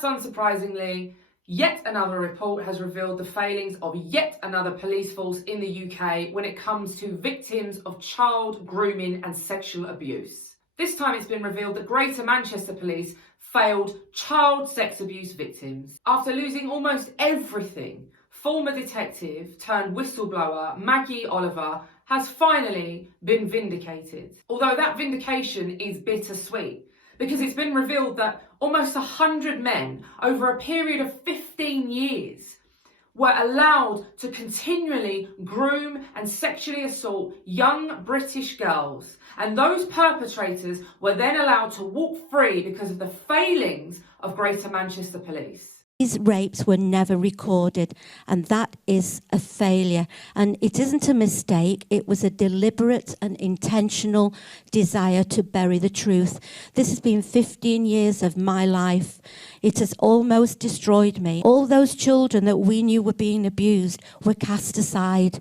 perhaps unsurprisingly, yet another report has revealed the failings of yet another police force in the UK when it comes to victims of child grooming and sexual abuse. This time it's been revealed that Greater Manchester Police failed child sex abuse victims. After losing almost everything, former detective turned whistleblower Maggie Oliver has finally been vindicated. Although that vindication is bittersweet, because it's been revealed that almost 100 men over a period of 15 years were allowed to continually groom and sexually assault young British girls. And those perpetrators were then allowed to walk free because of the failings of Greater Manchester Police. These rapes were never recorded, and that is a failure. And it isn't a mistake, it was a deliberate and intentional desire to bury the truth. This has been 15 years of my life. It has almost destroyed me. All those children that we knew were being abused were cast aside.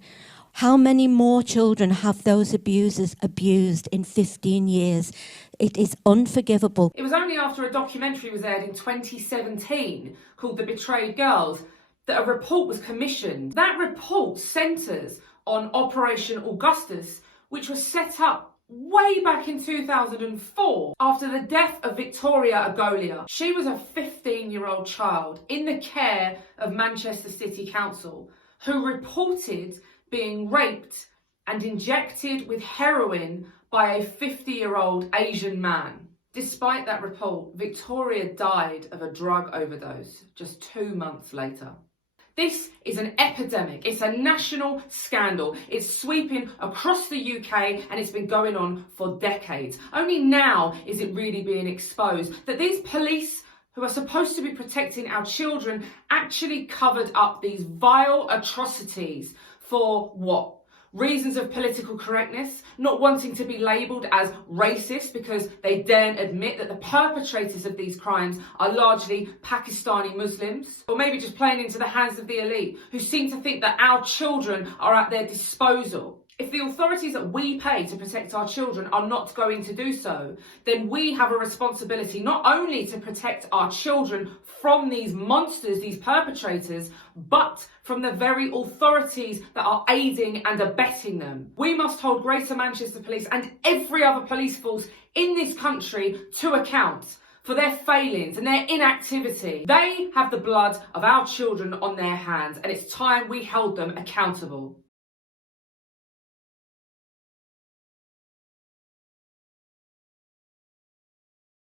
How many more children have those abusers abused in 15 years? It is unforgivable. It was only after a documentary was aired in 2017 called The Betrayed Girls that a report was commissioned. That report centres on Operation Augustus, which was set up way back in 2004 after the death of Victoria Agolia. She was a 15-year-old child in the care of Manchester City Council who reported being raped and injected with heroin by a 50-year-old Asian man. Despite that report, Victoria died of a drug overdose just 2 months later. This is an epidemic. It's a national scandal. It's sweeping across the UK and it's been going on for decades. Only now is it really being exposed that these police who are supposed to be protecting our children actually covered up these vile atrocities for what? Reasons of political correctness, not wanting to be labelled as racist because they daren't admit that the perpetrators of these crimes are largely Pakistani Muslims, or maybe just playing into the hands of the elite who seem to think that our children are at their disposal. If the authorities that we pay to protect our children are not going to do so, then we have a responsibility not only to protect our children from these monsters, these perpetrators, but from the very authorities that are aiding and abetting them. We must hold Greater Manchester Police and every other police force in this country to account for their failings and their inactivity. They have the blood of our children on their hands, and it's time we held them accountable.